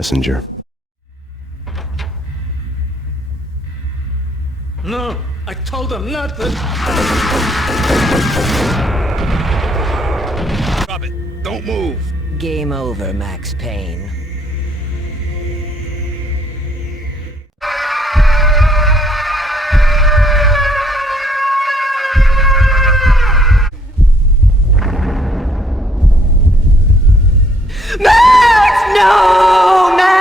messenger. No, I told them not to. Drop it. Don't move. Game over, Max Payne. Max! No! Max!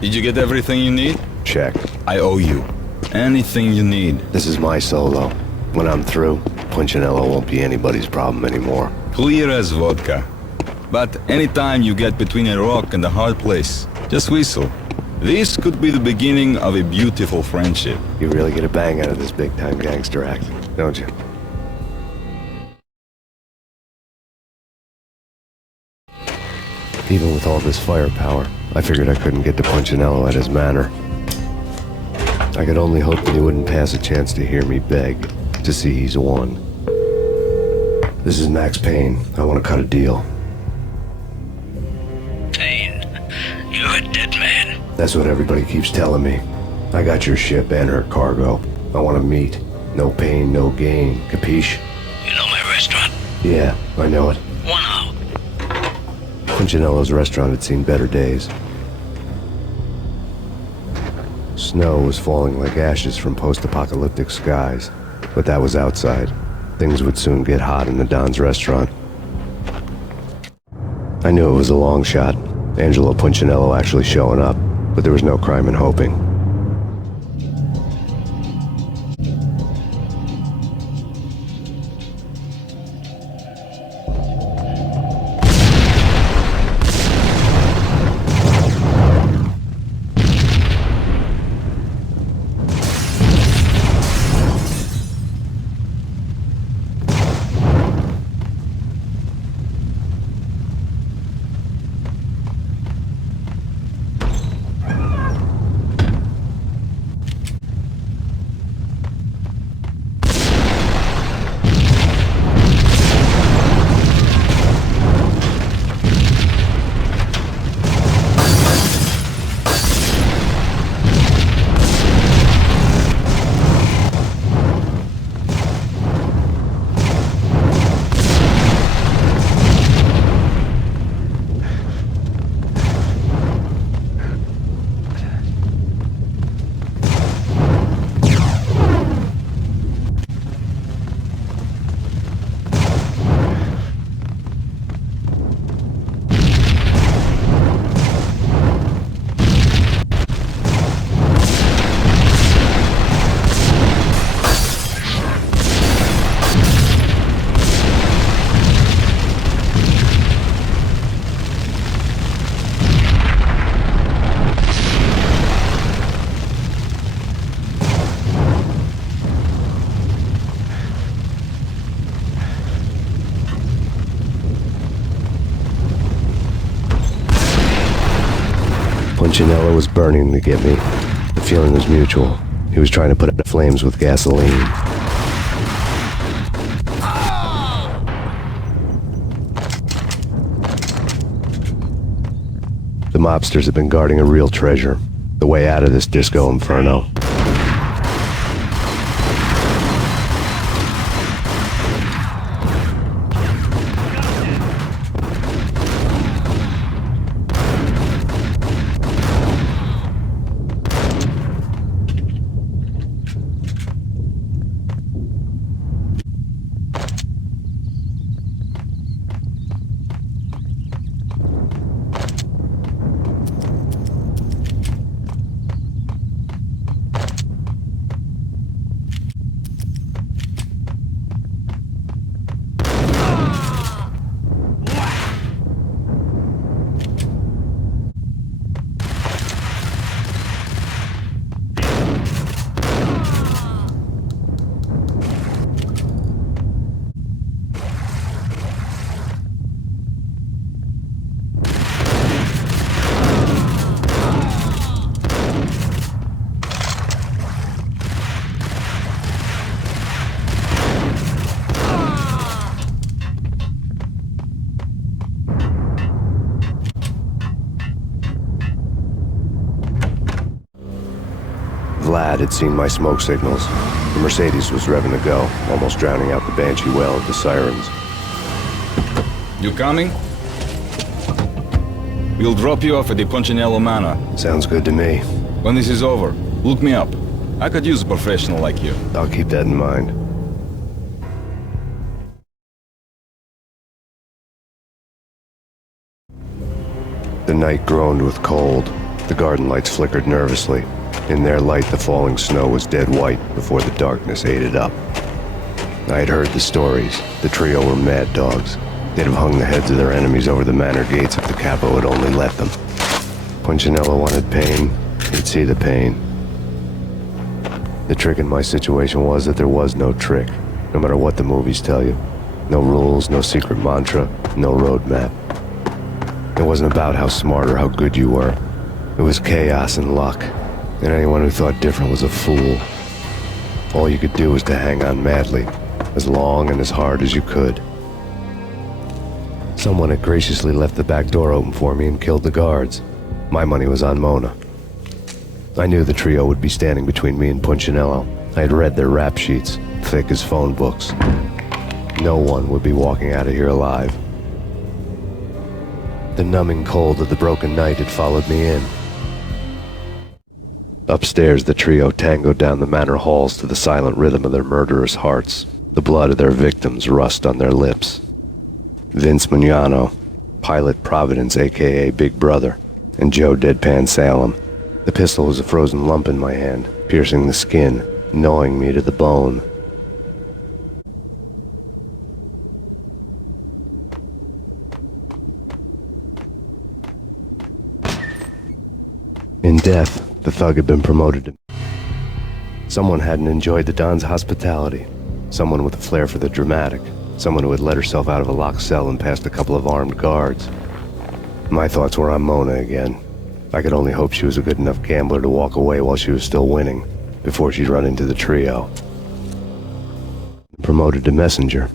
Did you get everything you need? Check. I owe you. Anything you need. This is my solo. When I'm through, Punchinello won't be anybody's problem anymore. Clear as vodka. But anytime you get between a rock and a hard place, just whistle. This could be the beginning of a beautiful friendship. You really get a bang out of this big-time gangster act, don't you? Even with all this firepower, I figured I couldn't get to Punchinello at his manor. I could only hope that he wouldn't pass a chance to hear me beg, to see he's won. This is Max Payne. I want to cut a deal. Payne, you're a dead man. That's what everybody keeps telling me. I got your ship and her cargo. I want to meet. No pain, no gain. Capiche? You know my restaurant? Yeah, I know it. 1 hour. Punchinello's restaurant had seen better days. Snow was falling like ashes from post-apocalyptic skies, but that was outside. Things would soon get hot in the Don's restaurant. I knew it was a long shot, Angelo Punchinello actually showing up, but there was no crime in hoping. Punchinello was burning to get me. The feeling was mutual. He was trying to put out the flames with gasoline. The mobsters have been guarding a real treasure. The way out of this disco inferno. dad had seen my smoke signals. The Mercedes was revving to go, almost drowning out the banshee wail of the sirens. You coming? We'll drop you off at the Punchinello Manor. Sounds good to me. When this is over, look me up. I could use a professional like you. I'll keep that in mind. The night groaned with cold. The garden lights flickered nervously. In their light, the falling snow was dead white before the darkness ate it up. I had heard the stories. The trio were mad dogs. They'd have hung the heads of their enemies over the manor gates if the capo had only let them. Punchinello wanted Payne. He'd see the pain. The trick in my situation was that there was no trick, no matter what the movies tell you. No rules, no secret mantra, no roadmap. It wasn't about how smart or how good you were. It was chaos and luck, and anyone who thought different was a fool. All you could do was to hang on madly, as long and as hard as you could. Someone had graciously left the back door open for me and killed the guards. My money was on Mona. I knew the trio would be standing between me and Punchinello. I had read their rap sheets, thick as phone books. No one would be walking out of here alive. The numbing cold of the broken night had followed me in. Upstairs, the trio tangoed down the manor halls to the silent rhythm of their murderous hearts. The blood of their victims rust on their lips. Vince Mugnano, Pilot Providence, a.k.a. Big Brother, and Joe Deadpan Salem. The pistol was a frozen lump in my hand, piercing the skin, gnawing me to the bone. In death, the thug had been promoted to... Someone hadn't enjoyed the Don's hospitality. Someone with a flair for the dramatic. Someone who had let herself out of a locked cell and past a couple of armed guards. My thoughts were on Mona again. I could only hope she was a good enough gambler to walk away while she was still winning, before she'd run into the trio. Promoted to messenger.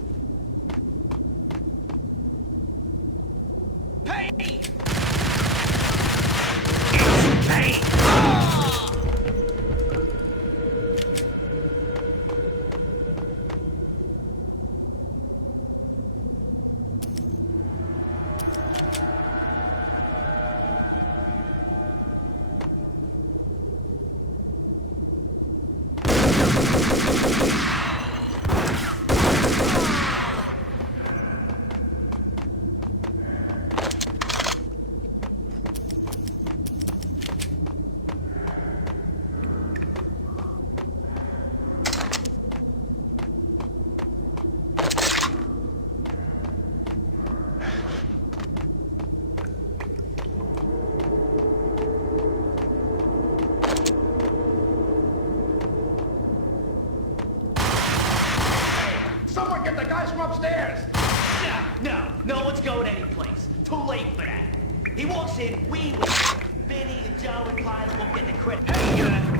Someone get the guys from upstairs! No one's going anyplace. Too late for that. He walks in, we leave. Vinny and Joe and Pilot won't get the credit. Hey,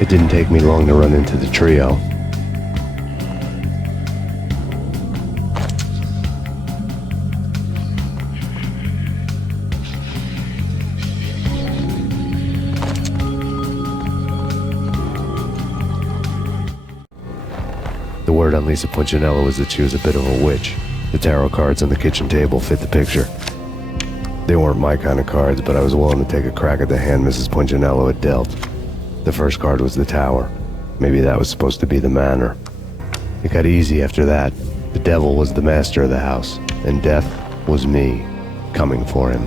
It didn't take me long to run into the trio. The word on Lisa Punchinello was that she was a bit of a witch. The tarot cards on the kitchen table fit the picture. They weren't my kind of cards, but I was willing to take a crack at the hand Mrs. Punchinello had dealt. The first guard was the tower. Maybe that was supposed to be the manor. It got easy after that. The devil was the master of the house, and death was me, coming for him.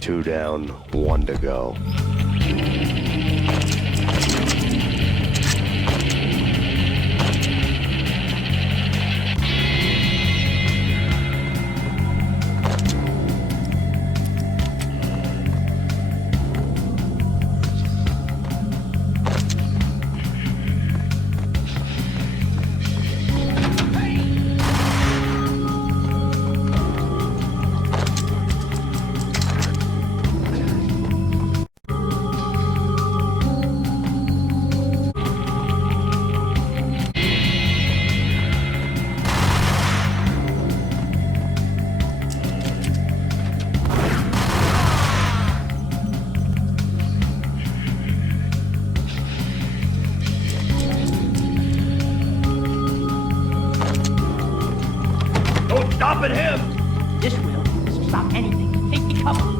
Two down, one to go. stopping him. This will. This will stop anything. Take cover.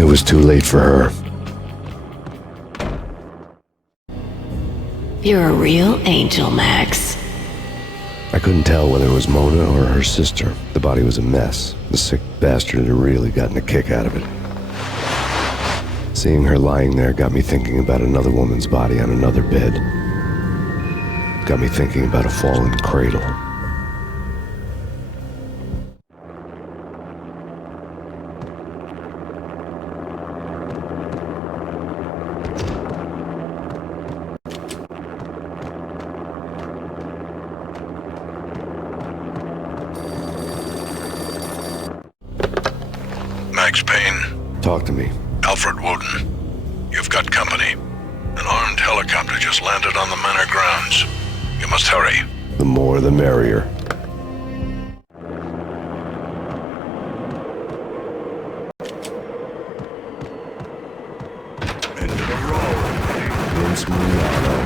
It was too late for her. You're a real angel, Max. I couldn't tell whether it was Mona or her sister. The body was a mess. The sick bastard had really gotten a kick out of it. Seeing her lying there got me thinking about another woman's body on another bed. Got me thinking about a fallen cradle. Max Payne. Talk to me. Alfred Woden. You've got company. An armed helicopter just landed on the manor grounds. You must hurry. The more the merrier. Into the road. Vince Milano.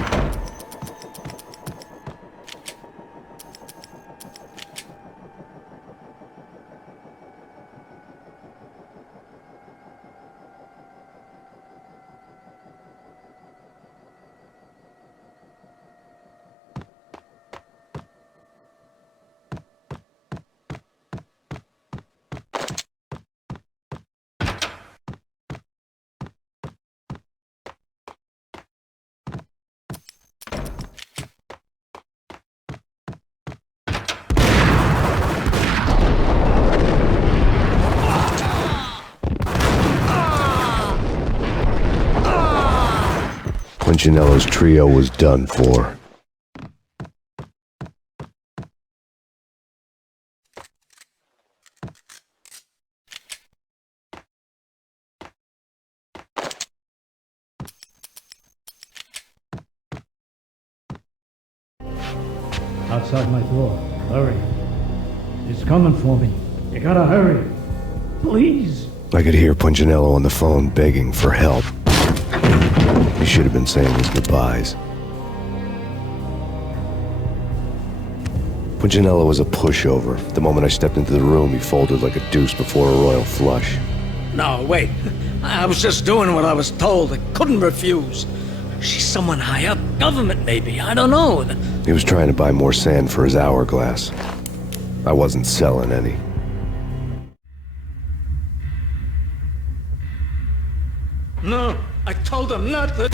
Punchinello's trio was done for. Outside my door. Hurry. It's coming for me. You gotta hurry. Please. I could hear Punchinello on the phone begging for help. He should have been saying his goodbyes. Punchinello was a pushover. The moment I stepped into the room, he folded like a deuce before a royal flush. No, wait. I was just doing what I was told. I couldn't refuse. She's someone high up. Government, maybe. I don't know. He was trying to buy more sand for his hourglass. I wasn't selling any. No, I told him not to.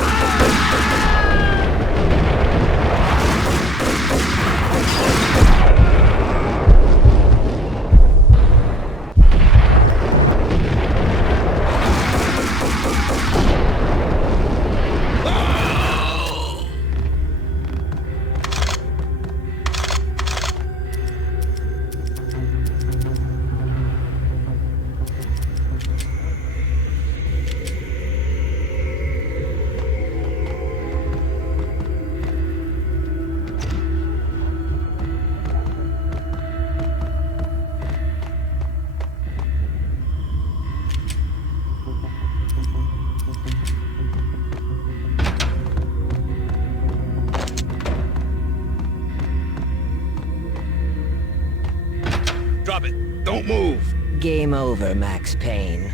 Game over, Max Payne.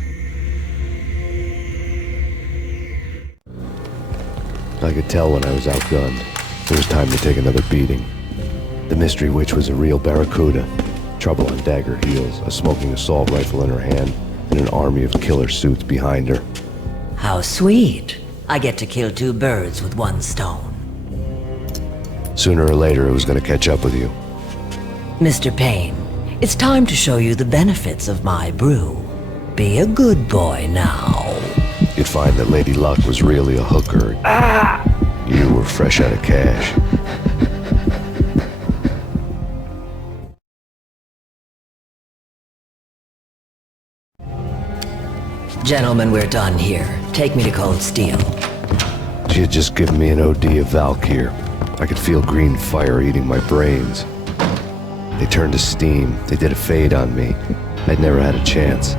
I could tell when I was outgunned. It was time to take another beating. The mystery witch was a real barracuda. Trouble on dagger heels, a smoking assault rifle in her hand, and an army of killer suits behind her. How sweet. I get to kill two birds with one stone. Sooner or later, it was going to catch up with you. Mr. Payne, it's time to show you the benefits of my brew. Be a good boy now. You'd find that Lady Luck was really a hooker. You were fresh out of cash. Gentlemen, we're done here. Take me to Cold Steel. She had just given me an OD of Valkyr. I could feel green fire eating my brains. They turned to steam. They did a fade on me. I'd never had a chance.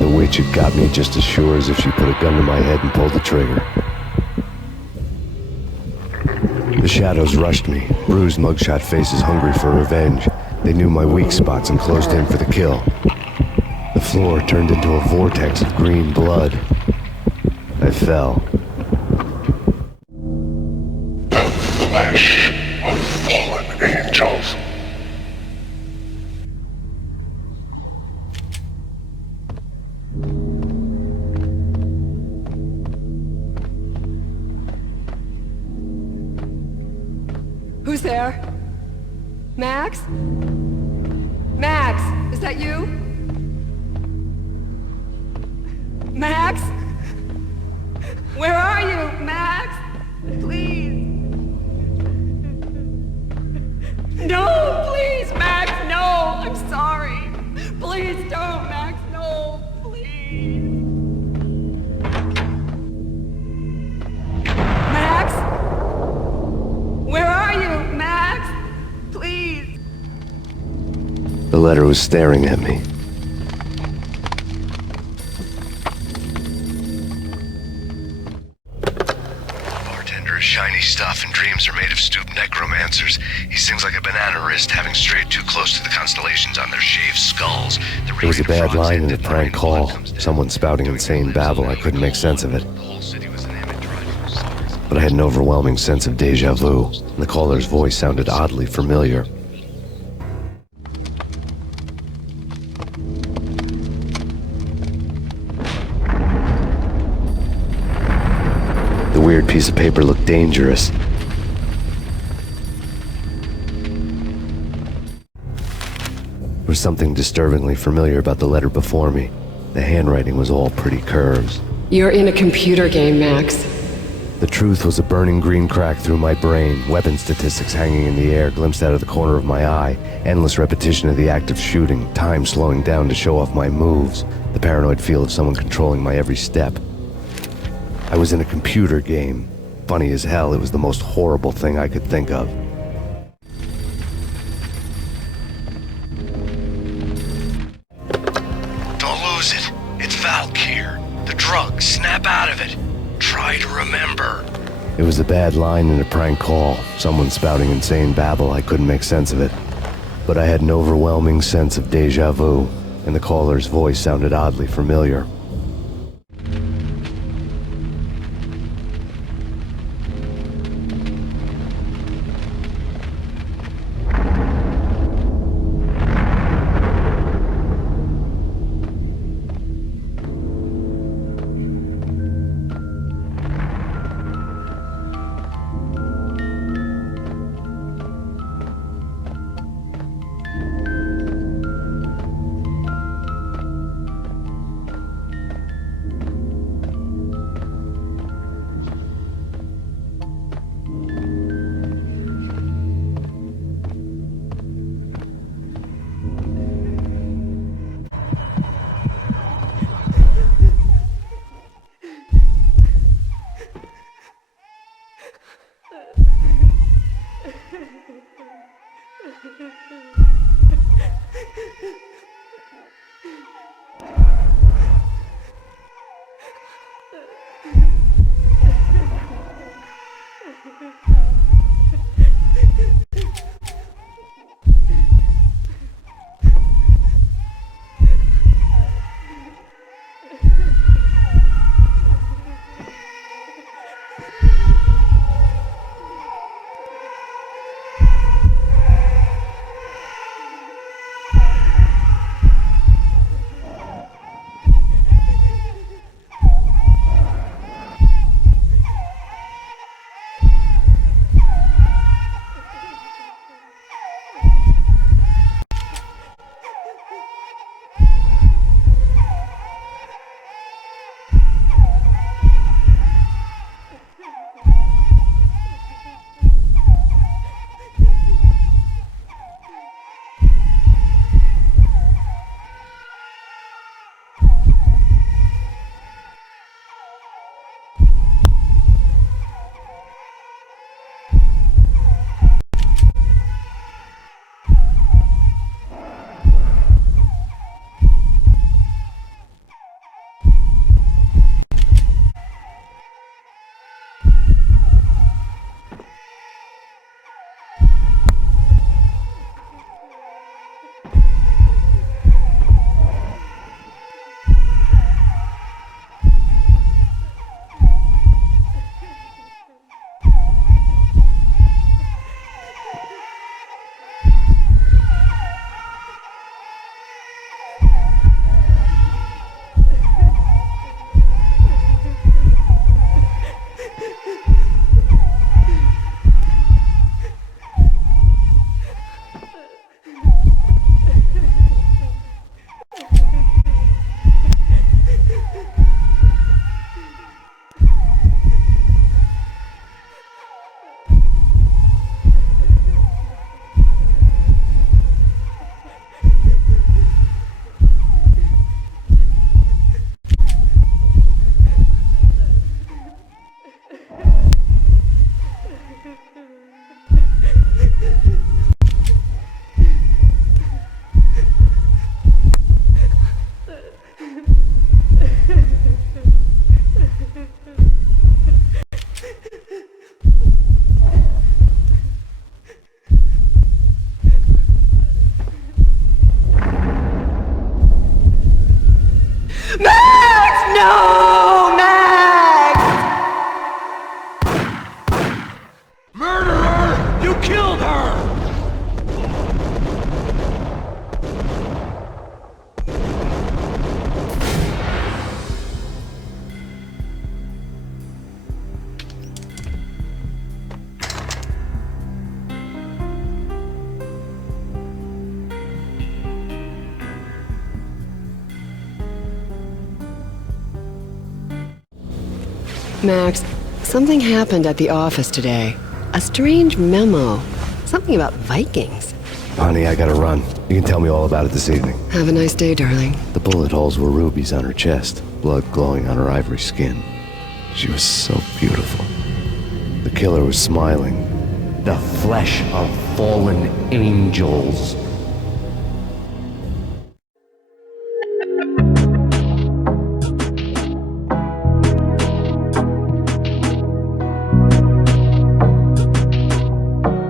The witch had got me just as sure as if she put a gun to my head and pulled the trigger. The shadows rushed me, bruised mugshot faces hungry for revenge. They knew my weak spots and closed in for the kill. The floor turned into a vortex of green blood. I fell. The flesh of fallen angels. Who's there? Max? Max, is that you? Max? Where are you, Max? Please. No, please, Max, no. I'm sorry. Please don't, Max, no, please. Max? Where are you, Max? Please. The letter was staring at me. Bartender is shiny stuff, and dreams are made of stooped necromancers. He sings like a banana wrist, having strayed too close to the constellations on their shaved skulls. It was a bad line in a prank call. Someone spouting insane babble. I couldn't make sense of it. But I had an overwhelming sense of deja vu, and the caller's voice sounded oddly familiar. The weird piece of paper looked dangerous. There was something disturbingly familiar about the letter before me. The handwriting was all pretty curves. You're in a computer game, Max. The truth was a burning green crack through my brain, weapon statistics hanging in the air, glimpsed out of the corner of my eye, endless repetition of the act of shooting, time slowing down to show off my moves, the paranoid feel of someone controlling my every step. I was in a computer game. Funny as hell, it was the most horrible thing I could think of. Don't lose it. It's Valkyr. The drug. Snap out of it. Try to remember. It was a bad line in a prank call. Someone spouting insane babble. I couldn't make sense of it. But I had an overwhelming sense of deja vu, and the caller's voice sounded oddly familiar. Max! No! Max! Murderer! You killed her! Max, something happened at the office today. A strange memo. Something about Vikings. Honey, I gotta run. You can tell me all about it this evening. Have a nice day, darling. The bullet holes were rubies on her chest, blood glowing on her ivory skin. She was so beautiful. The killer was smiling. The flesh of fallen angels